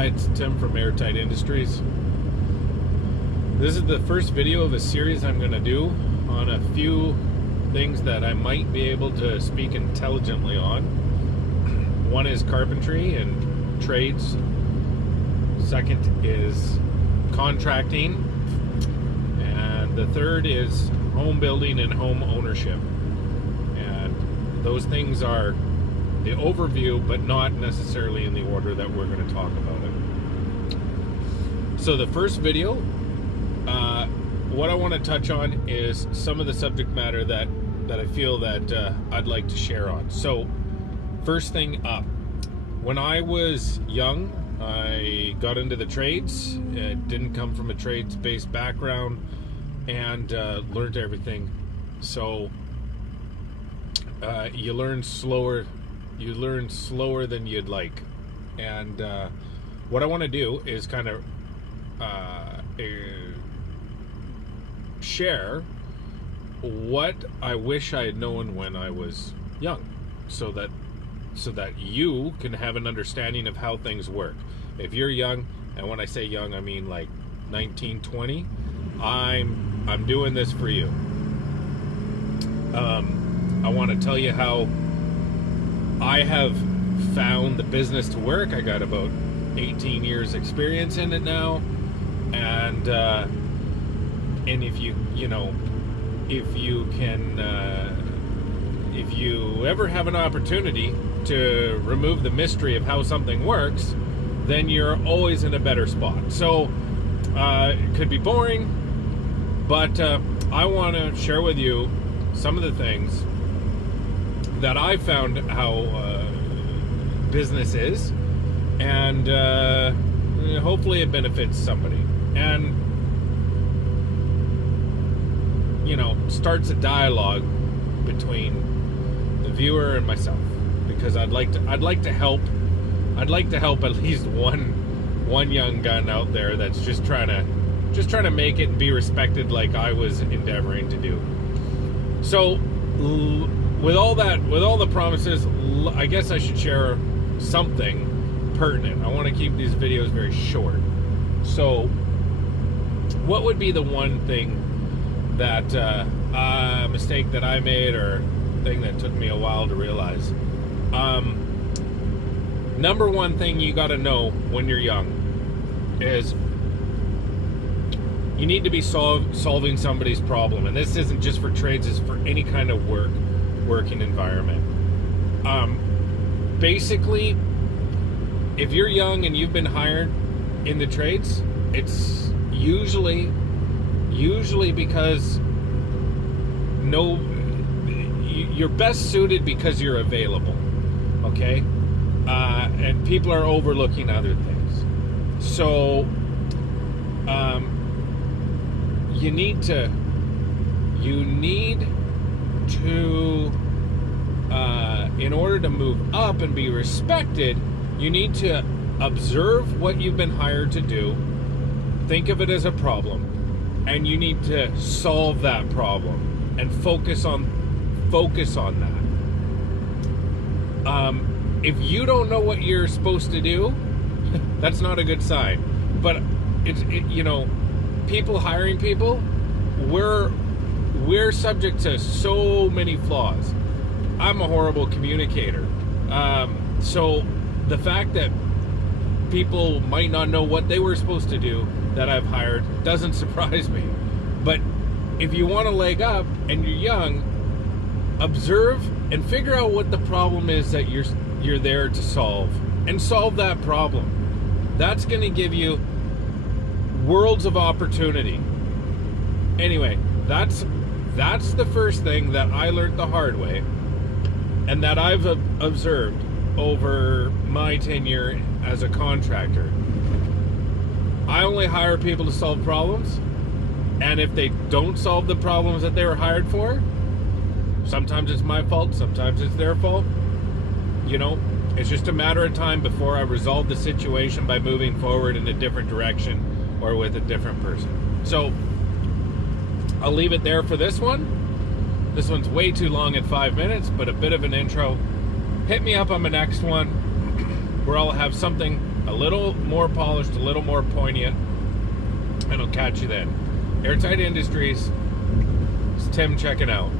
Hi, it's Tim from Airtight Industries. This is the first video of a series I'm going to do on a few things that I might be able to speak intelligently on. One is carpentry and trades. Second is contracting. And the third is home building and home ownership. And those things are the overview, but not necessarily in the order that we're going to talk about it. So the first video, what I want to touch on is some of the subject matter that I feel that I'd like to share on. So first thing up, when I was young, I got into the trades. It didn't come from a trades-based background, and learned everything. So you learn slower. You learn slower than you'd like. And what I want to do is kind of share what I wish I had known when I was young, so that you can have an understanding of how things work. If you're young, and when I say young, I mean like 19, 20, I'm doing this for you. I want to tell you how I have found the business to work. I got about 18 years experience in it now, and if you ever have an opportunity to remove the mystery of how something works, then you're always in a better spot. So it could be boring, but I want to share with you some of the things that I found how business is, and hopefully it benefits somebody, and starts a dialogue between the viewer and myself, because I'd like to help at least one young gun out there that's just trying to make it and be respected like I was endeavoring to do. So with all the promises, I guess I should share something pertinent. I want to keep these videos very short. So what would be the one thing that mistake that I made, or thing that took me a while to realize? Number one thing you got to know when you're young is you need to be solving somebody's problem. And this isn't just for trades, it's for any kind of working environment. Basically, if you're young and you've been hired in the trades, it's usually because you're best suited because you're available, okay? And people are overlooking other things. So you need to in order to move up and be respected, you need to observe what you've been hired to do, think of it as a problem, and you need to solve that problem and focus on that. If you don't know what you're supposed to do, that's not a good sign. But people hiring people, we're subject to so many flaws. I'm a horrible communicator. So the fact that people might not know what they were supposed to do that I've hired doesn't surprise me. But if you want to leg up and you're young, observe and figure out what the problem is that you're there to solve, and solve that problem. That's going to give you worlds of opportunity. Anyway, that's the first thing that I learned the hard way, and that I've observed over my tenure as a contractor. I only hire people to solve problems, and if they don't solve the problems that they were hired for, sometimes it's my fault, sometimes it's their fault. It's just a matter of time before I resolve the situation by moving forward in a different direction or with a different person. So I'll leave it there for this one. This one's way too long at 5 minutes, but a bit of an intro. Hit me up on the next one where I'll have something a little more polished, a little more poignant, and I'll catch you then. Airtight Industries. It's Tim checking out.